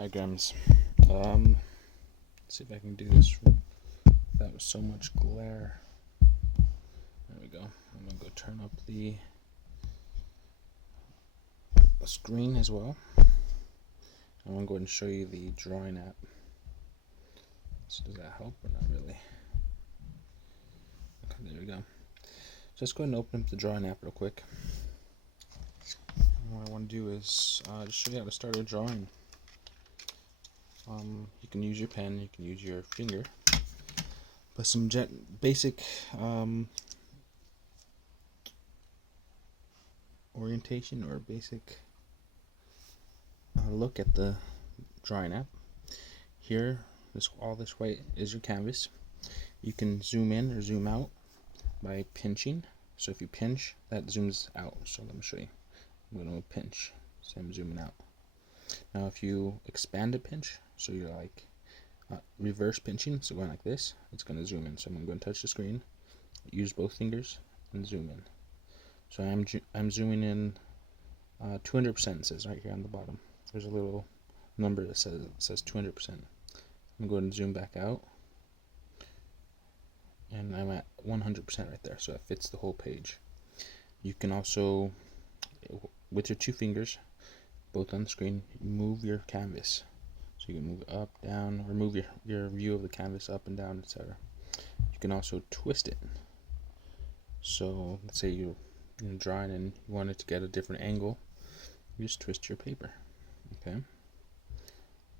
diagrams. See if I can do this. That was so much glare. There we go. I'm gonna go turn up the screen as well. I'm gonna go ahead and show you the drawing app. So does that help or not really? Okay, there we go. Just go ahead and open up the drawing app real quick. And what I want to do is just show you how to start a drawing. You can use your pen, you can use your finger, but some basic orientation or basic look at the drawing app. Here, all this white is your canvas. You can zoom in or zoom out by pinching. So if you pinch, that zooms out. So let me show you. I'm going to pinch, so I'm zooming out. Now if you expand a pinch, so you're like reverse pinching, so going like this, it's going to zoom in. So I'm going to touch the screen, use both fingers, and zoom in. So I'm zooming in 200%. It says right here on the bottom. There's a little number that says 200%. I'm going to zoom back out, and I'm at 100% right there, so it fits the whole page. You can also, with your two fingers, both on the screen, move your canvas. So you can move up, down, or move your view of the canvas up and down, etc. You can also twist it. So let's say you're drawing and you want it to get a different angle, you just twist your paper. Okay,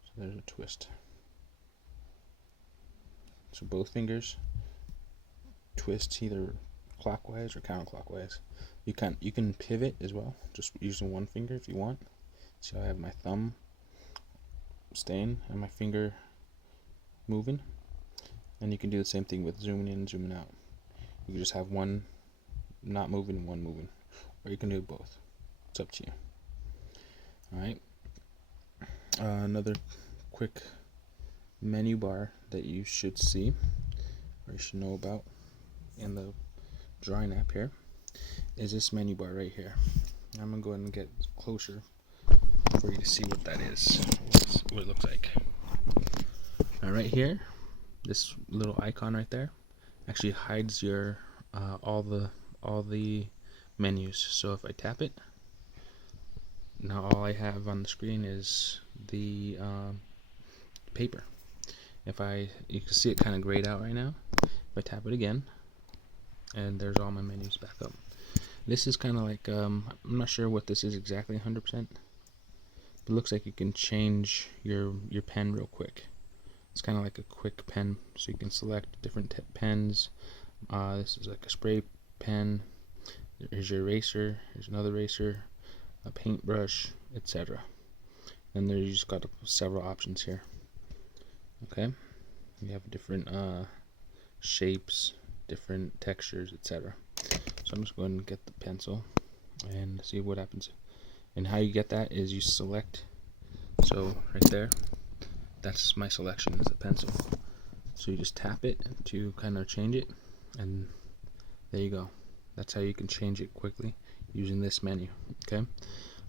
so there's a twist. So both fingers twist either clockwise or counterclockwise. You can pivot as well, just using one finger if you want. So I have my thumb staying and my finger moving, and you can do the same thing with zooming in and zooming out. You can just have one not moving and one moving, or you can do both. It's up to you. Alright, another quick menu bar that you should see or you should know about in the drawing app here is this menu bar right here. I'm gonna go ahead and get closer for you to see what that is, what it looks like. Now right here, this little icon right there actually hides your all the menus. So if I tap it, now all I have on the screen is the paper. You can see it kind of grayed out right now. If I tap it again, and there's all my menus back up. This is kind of like, I'm not sure what this is exactly 100%, but it looks like you can change your pen real quick. It's kind of like a quick pen, so you can select different pens. This is like a spray pen. Here's your eraser, here's another eraser, a paintbrush, etc. And there you just got several options here. Okay, you have different shapes, different textures, etc. So I'm just going to get the pencil and see what happens. And how you get that is you select. So right there, that's my selection, is the pencil. So you just tap it to kind of change it, and there you go. That's how you can change it quickly using this menu. Okay,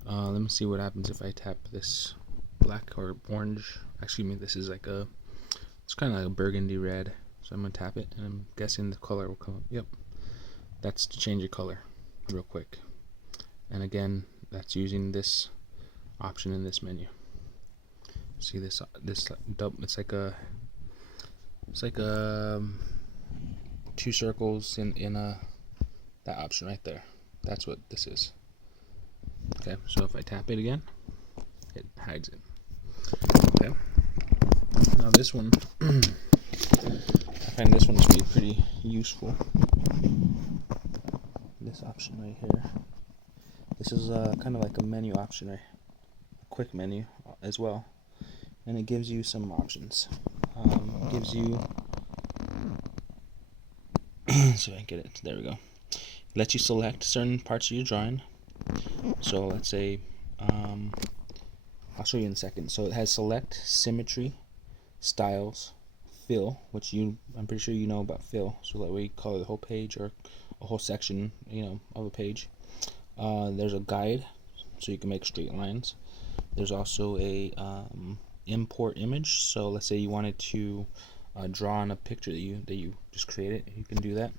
let me see what happens if I tap this black or orange. Actually, this is like it's kind of like a burgundy red. So I'm gonna tap it, and I'm guessing the color will come up. Yep, that's to change your color real quick. And again, that's using this option in this menu. See this it's like two circles in that option right there. That's what this is. Okay, so if I tap it again, it hides it. Okay, now this one I find this one to be pretty useful. This option right here, this is kind of like a menu option, right? A quick menu as well, and it gives you some options. It gives you so I can get it, there we go. It lets you select certain parts of your drawing. So let's say I'll show you in a second. So it has select, symmetry, styles, fill, which I'm pretty sure you know about fill. So that way you color the whole page or a whole section, of a page. There's a guide, so you can make straight lines. There's also a import image. So let's say you wanted to draw on a picture that you just created. You can do that.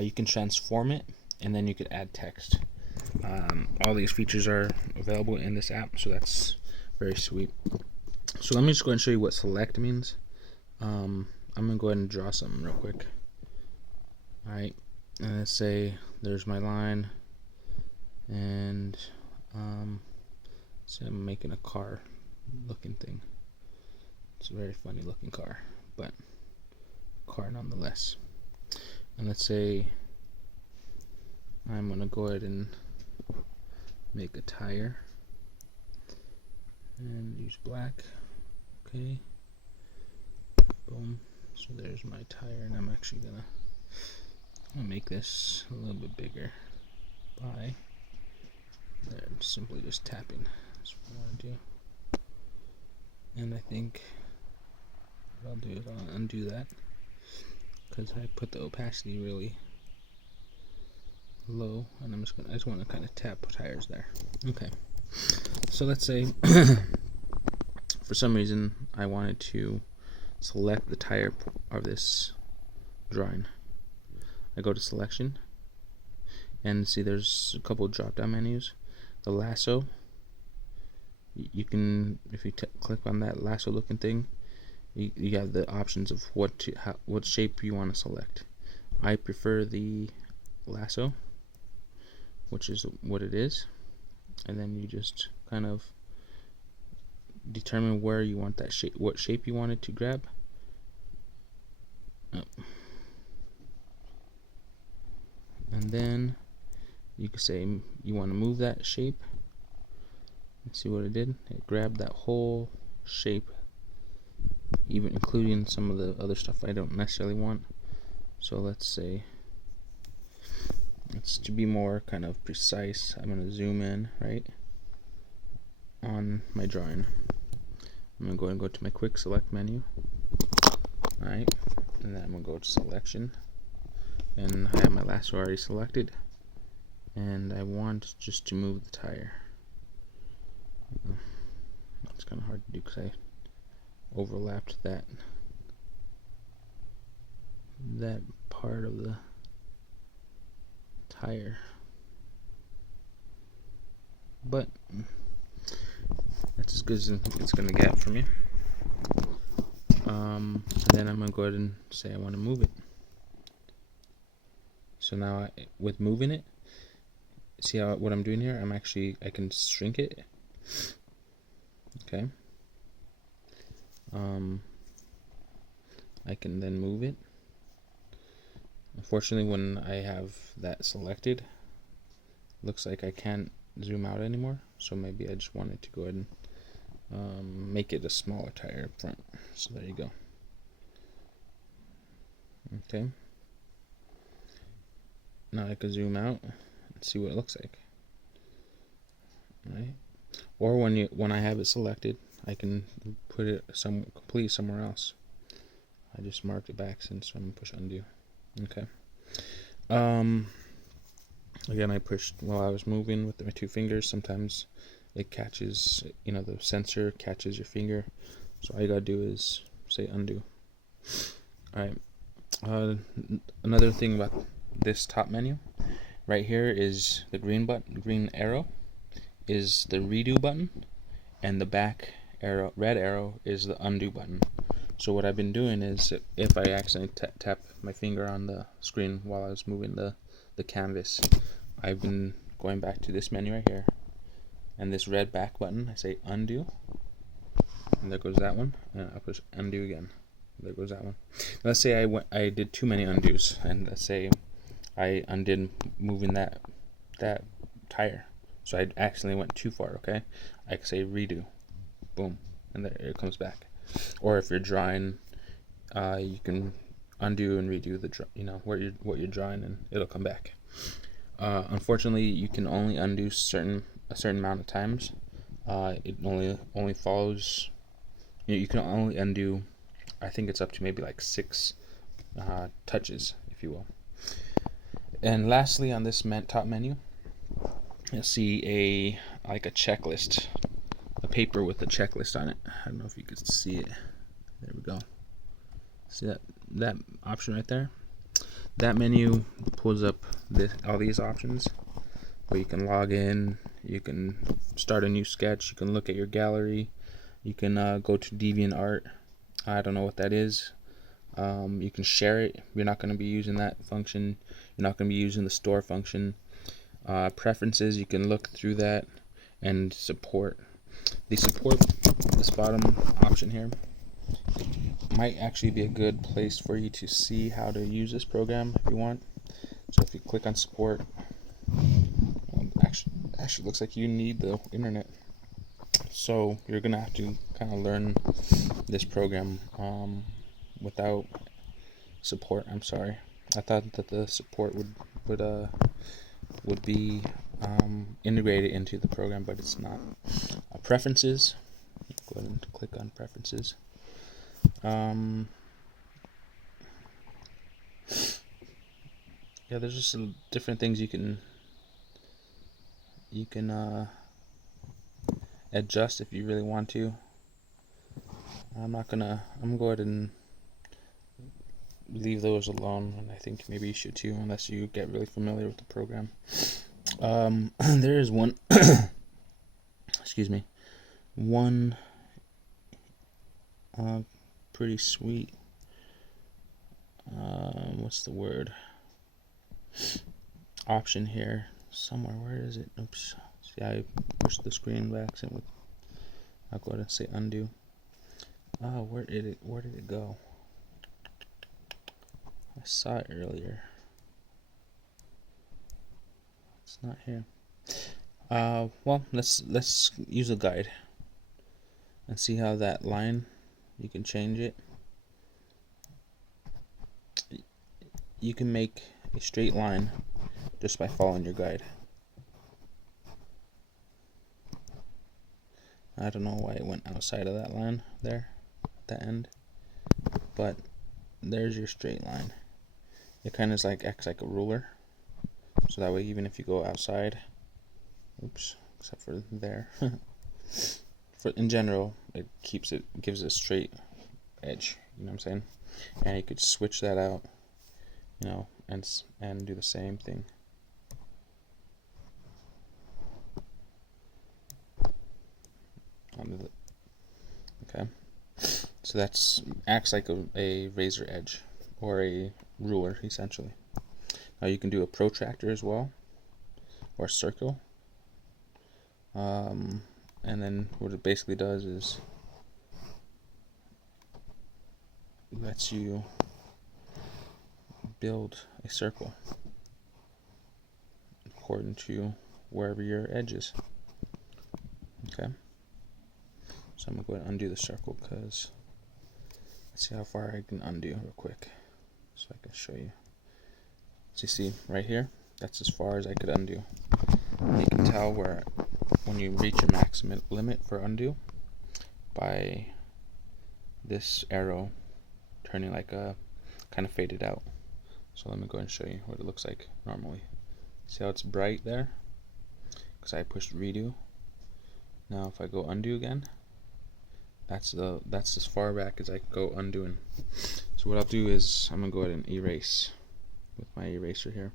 You can transform it, and then you could add text. All these features are available in this app, so that's very sweet. So let me just go ahead and show you what select means. I'm gonna go ahead and draw something real quick. Alright, and let's say there's my line, and so I'm making a car looking thing. It's a very funny looking car, but car nonetheless. And let's say I'm gonna go ahead and make a tire and use black. Okay, boom. So there's my tire, and I'm actually gonna make this a little bit bigger by there, simply just tapping. That's what I want to do. And I think what I'll do is I'll undo that because I put the opacity really low, and I just want to kind of tap tires there. Okay, so let's say for some reason I wanted to select the tire of this drawing. I go to selection, and see there's a couple drop down menus. The lasso, you can, if you click on that lasso looking thing, you have the options of what shape you want to select. I prefer the lasso, which is what it is, and then you just kind of determine where you want that shape, what shape you want it to grab. And then you can say you want to move that shape. Let's see what it did. It grabbed that whole shape, even including some of the other stuff I don't necessarily want. So let's say, it's to be more kind of precise, I'm going to zoom in right on my drawing. I'm going to go and go to my quick select menu. Alright, and then I'm going to go to selection, and I have my lasso already selected, and I want just to move the tire. It's kind of hard to do because I overlapped that part of the tire, but that's as good as it's gonna get for me. And then I'm gonna go ahead and say I want to move it. So now with moving it, see what I'm doing here? I can shrink it. Okay. I can then move it. Unfortunately, when I have that selected, looks like I can't zoom out anymore, so maybe I just wanted to go ahead and make it a smaller tire up front. So there you go. Okay, now I can zoom out and see what it looks like. Right, or when I have it selected, I can put it completely somewhere else. I just marked it back since I'm gonna push undo. Okay. Again, I pushed while I was moving with my two fingers. Sometimes it catches, the sensor catches your finger. So all you gotta do is say undo. Alright. Another thing about this top menu, right here is the green arrow is the redo button, and the back arrow, red arrow, is the undo button. So what I've been doing is, if I accidentally tap my finger on the screen while I was moving the canvas, I've been going back to this menu right here, and this red back button, I say undo, and there goes that one, and I push undo again, there goes that one. Let's say I did too many undos, and let's say I undid moving that tire, so I accidentally went too far. Okay, I can say redo, boom, and there it comes back. Or if you're drawing, you can undo and redo the what you're drawing, and it'll come back. Unfortunately, you can only undo a certain amount of times. It only follows. You can only undo, I think it's up to maybe like 6 touches, if you will. And lastly, on this top menu, you'll see a checklist, a paper with a checklist on it. I don't know if you could see it. There we go. See that option right there? That menu pulls up all these options where you can log in, you can start a new sketch, you can look at your gallery, you can go to DeviantArt. I don't know what that is. You can share it. You're not going to be using that function. You're not going to be using the store function. Preferences, you can look through that, and support. The support, this bottom option here, might actually be a good place for you to see how to use this program if you want. So if you click on support, actually looks like you need the internet. So you're gonna have to kind of learn this program without support. I'm sorry. I thought that the support would be integrated into the program, but it's not. Preferences. Go ahead and click on preferences. Yeah, there's just some different things you can adjust if you really want to. I'm gonna go ahead and leave those alone, and I think maybe you should too, unless you get really familiar with the program. There is one excuse me, one pretty sweet what's the word, option here somewhere. Where is it? Oops. See, I pushed the screen by accident with, I'll go ahead and say undo. Oh, where did it go? I saw it earlier. It's not here. Well, let's use a guide and see how that line, you can change it. You can make a straight line just by following your guide. I don't know why it went outside of that line there at the end, but there's your straight line. It kind of acts like a ruler, so that way even if you go outside, oops, except for there, in general, it gives it a straight edge. You know what I'm saying? And you could switch that out, you know, and do the same thing. Okay, so that's acts like a razor edge or a ruler essentially. Now you can do a protractor as well, or a circle, and then what it basically does is lets you build a circle according to wherever your edge is. Okay, so I'm going to go ahead and undo the circle, because let's see how far I can undo real quick so I can show you. So you see right here, that's as far as I could undo. You can tell where when you reach your maximum limit for undo by this arrow turning like a kind of faded out. So let me go ahead and show you what it looks like normally. See how it's bright there? Because I pushed redo. Now if I go undo again, that's as far back as I can go undoing. So what I'll do is I'm gonna go ahead and erase with my eraser here.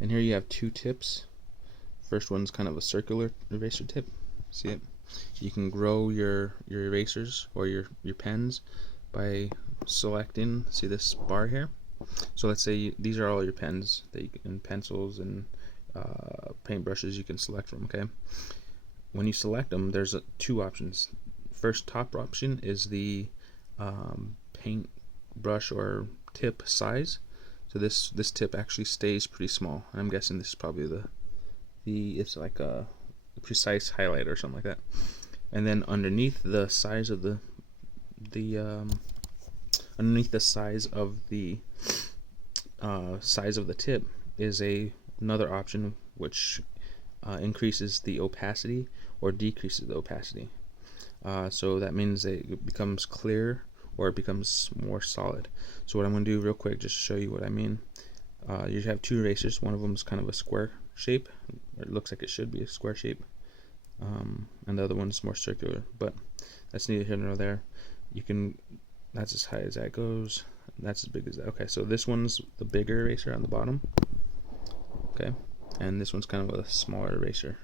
And here you have two tips. First one's kind of a circular eraser tip. See it? You can grow your erasers or your pens by selecting, see this bar here? So let's say these are all your pens that you can, pencils and paintbrushes you can select from, okay? When you select them, there's two options. First top option is the paintbrush or tip size. So this tip actually stays pretty small. I'm guessing this is probably it's like a precise highlight or something like that. And then underneath the size of the size of the tip is another option which increases the opacity or decreases the opacity. So that means it becomes clear or it becomes more solid. So what I'm going to do real quick, just to show you what I mean. You have two erasers. One of them is kind of a square shape. It looks like it should be a square shape. and the other one's more circular, but that's neither here nor there. You can, that's as high as that goes, that's as big as that. Okay, so this one's the bigger eraser on the bottom, okay, and this one's kind of a smaller eraser.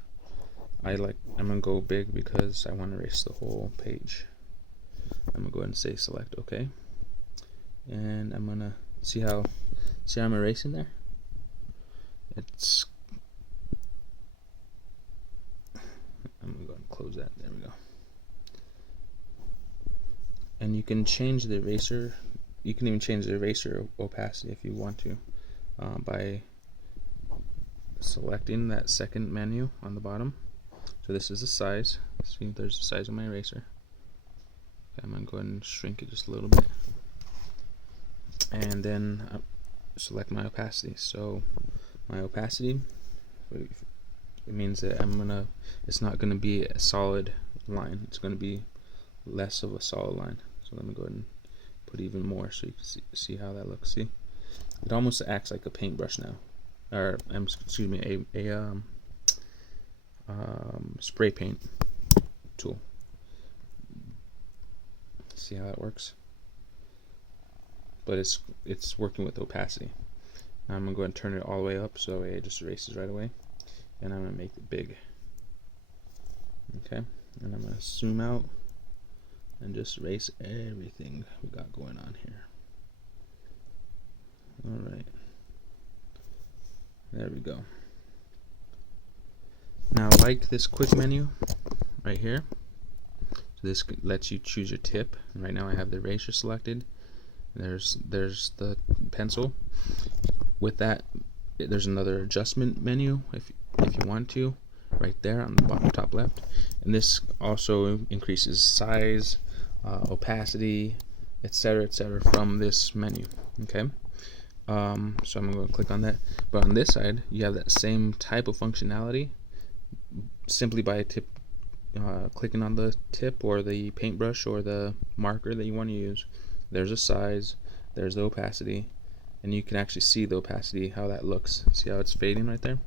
I'm gonna go big because I want to erase the whole page. I'm gonna go ahead and say select OK, and I'm gonna see how I'm erasing there. I'm gonna go ahead and close that. There we go. And you can change the eraser. You can even change the eraser opacity if you want to by selecting that second menu on the bottom. So this is the size. See, there's the size of my eraser. Okay, I'm gonna go ahead and shrink it just a little bit, and then select my opacity. So my opacity, it means that it's not gonna be a solid line. It's gonna be less of a solid line. So let me go ahead and put even more so you can see how that looks. See, it almost acts like a paintbrush now, or excuse me, a spray paint tool. See how that works? But it's working with opacity. Now I'm gonna go ahead and turn it all the way up so it just erases right away, and I'm gonna make it big. Okay, and I'm gonna zoom out and just erase everything we got going on here. Alright, there we go. Now, like this quick menu right here, so this lets you choose your tip. And right now I have the eraser selected. There's the pencil. With that, there's another adjustment menu if you want to, right there on the bottom top left. And this also increases size, opacity, etc., from this menu. Okay, so I'm going to click on that. But on this side, you have that same type of functionality simply by clicking on the tip or the paintbrush or the marker that you want to use. There's a size, there's the opacity, and you can actually see the opacity, how that looks. See how it's fading right there?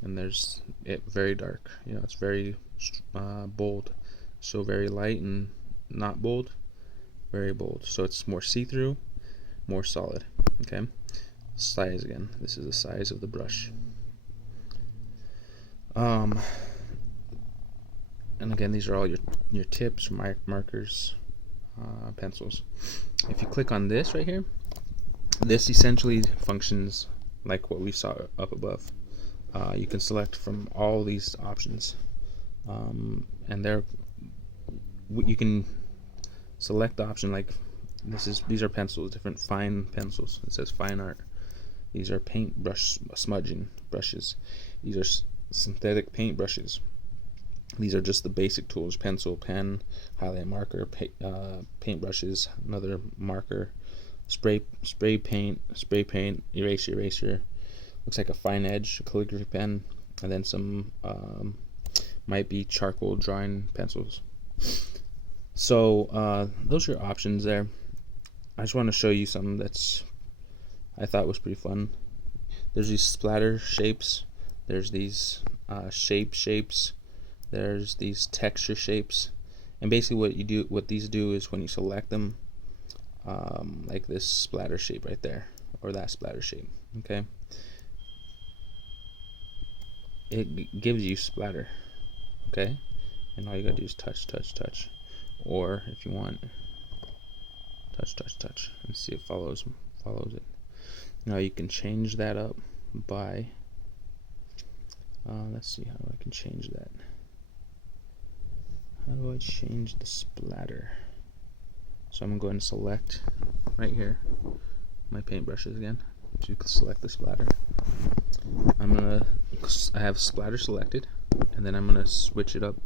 And there's it very dark. You know, it's very bold. So very light and not bold, very bold. So it's more see-through, more solid. Okay. Size again. This is the size of the brush. And again, these are all your tips, markers, pencils. If you click on this right here, this essentially functions like what we saw up above. You can select from all these options, and you can select the option like these are pencils, different fine pencils. It says fine art. These are paintbrush smudging brushes. These are synthetic paint brushes. These are just the basic tools: pencil, pen, highlight marker, paint brushes, another marker, spray paint, eraser. Looks like a fine edge, a calligraphy pen, and then some might be charcoal drawing pencils. So those are your options there. I just want to show you something that's I thought was pretty fun. There's these splatter shapes. There's these shapes. There's these texture shapes. And basically what these do is when you select them, like this splatter shape right there, or that splatter shape, okay, it gives you splatter, okay, and all you gotta do is touch, or if you want, touch, and see if it follows it. Now you can change that up by, let's see how I can change that. How do I change the splatter? So I'm going to go ahead and select right here my paintbrushes again. So you can select the splatter. I have splatter selected, and then I'm going to switch it up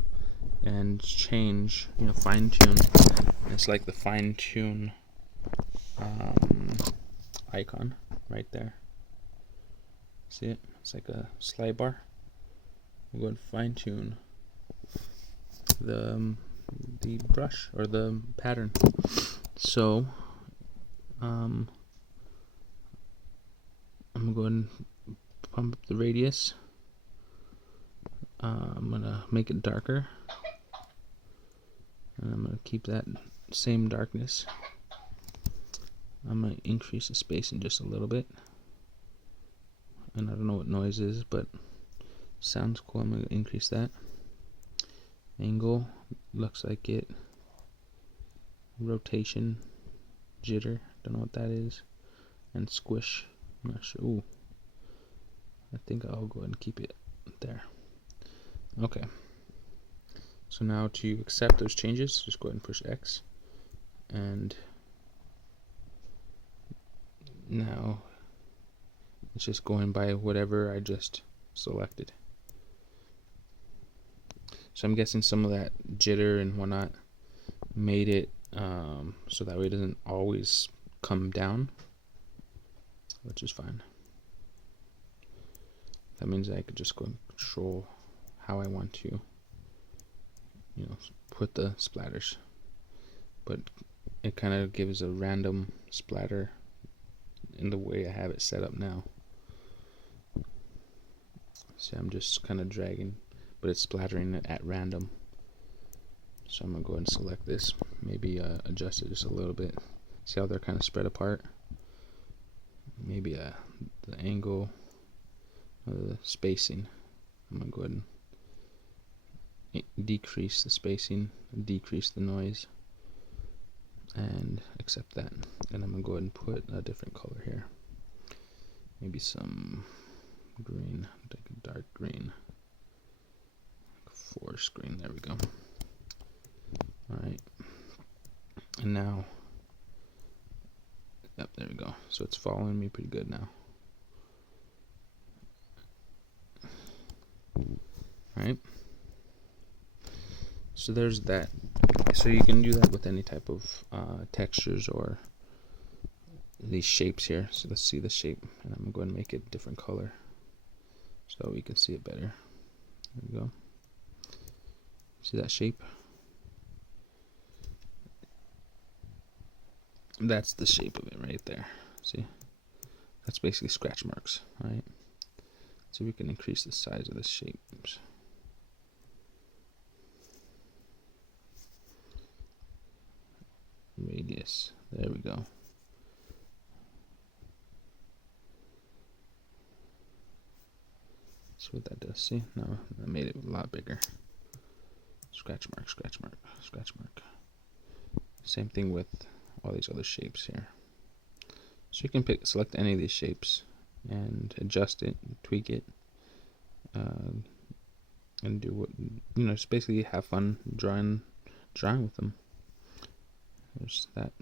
and change, fine tune. It's like the fine tune icon right there. See it? It's like a slide bar. We'll go and fine tune the brush or the pattern. So I'm gonna go ahead and pump up the radius. I'm gonna make it darker, and I'm gonna keep that same darkness. I'm gonna increase the spacing just a little bit, and I don't know what noise is, but sounds cool. I'm gonna increase that. Angle, looks like it. Rotation, jitter, don't know what that is. And squish, I'm not sure. Ooh, I think I'll go ahead and keep it there. Okay, so now to accept those changes, just go ahead and push X, and now it's just going by whatever I just selected. So I'm guessing some of that jitter and whatnot made it so that way it doesn't always come down, which is fine. That means I could just go and control how I want to, put the splatters. But it kind of gives a random splatter in the way I have it set up now. See, I'm just kind of dragging, but it's splattering it at random. So I'm gonna go ahead and select this, maybe adjust it just a little bit. See how they're kind of spread apart? Maybe the angle, or the spacing. I'm gonna go ahead and decrease the spacing, decrease the noise, and accept that. And I'm gonna go ahead and put a different color here. Maybe some green, like a dark green, like forest green. There we go. Alright, and now, yep, there we go. So it's following me pretty good now. Alright, so there's that. So you can do that with any type of textures or these shapes here. So let's see the shape, and I'm going to go ahead and make it a different color so we can see it better. There we go. See that shape? That's the shape of it right there. See? That's basically scratch marks, right? So we can increase the size of the shapes. Radius. There we go. See what that does. See? Now I made it a lot bigger. Scratch mark, scratch mark, scratch mark. Same thing with all these other shapes here. So you can select any of these shapes and adjust it, tweak it, and do what, just basically have fun drawing with them. There's that.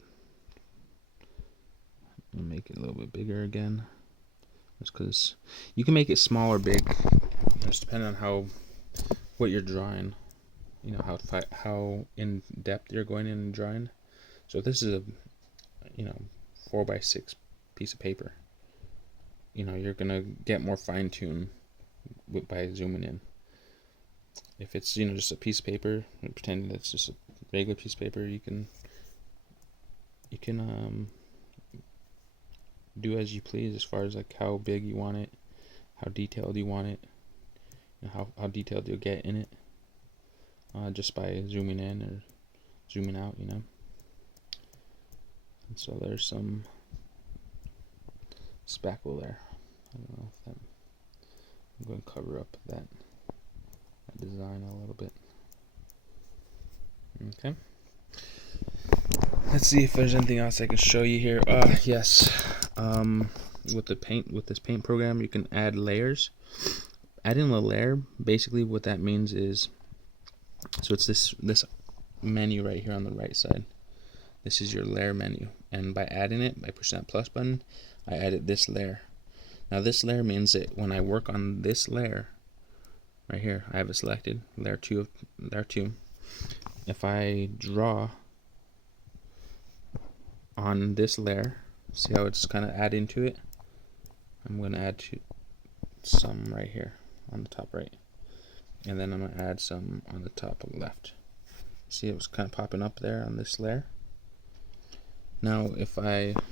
I'll make it a little bit bigger again, just because you can make it small or big, just depending on what you're drawing. How in depth you're going in and drawing. So this is a 4x6 piece of paper. You're gonna get more fine-tuned by zooming in. If it's just a piece of paper, pretending it's just a regular piece of paper, you can do as you please as far as like how big you want it, how detailed you want it, and how detailed you'll get in it, just by zooming in or zooming out, And so there's some spackle there. I don't know if that. I'm going to cover up that design a little bit. Okay. Let's see if there's anything else I can show you here. Yes. With this paint program, you can add layers. Adding a layer, basically what that means is, so it's this menu right here on the right side. This is your layer menu, and by adding it, by pushing that plus button, I added this layer. Now this layer means that when I work on this layer right here, I have it selected, layer 2. If I draw on this layer, see how it's kind of adding to it? I'm going to add some right here on the top right, and then I'm going to add some on the top left. See, it was kind of popping up there on this layer. Now if I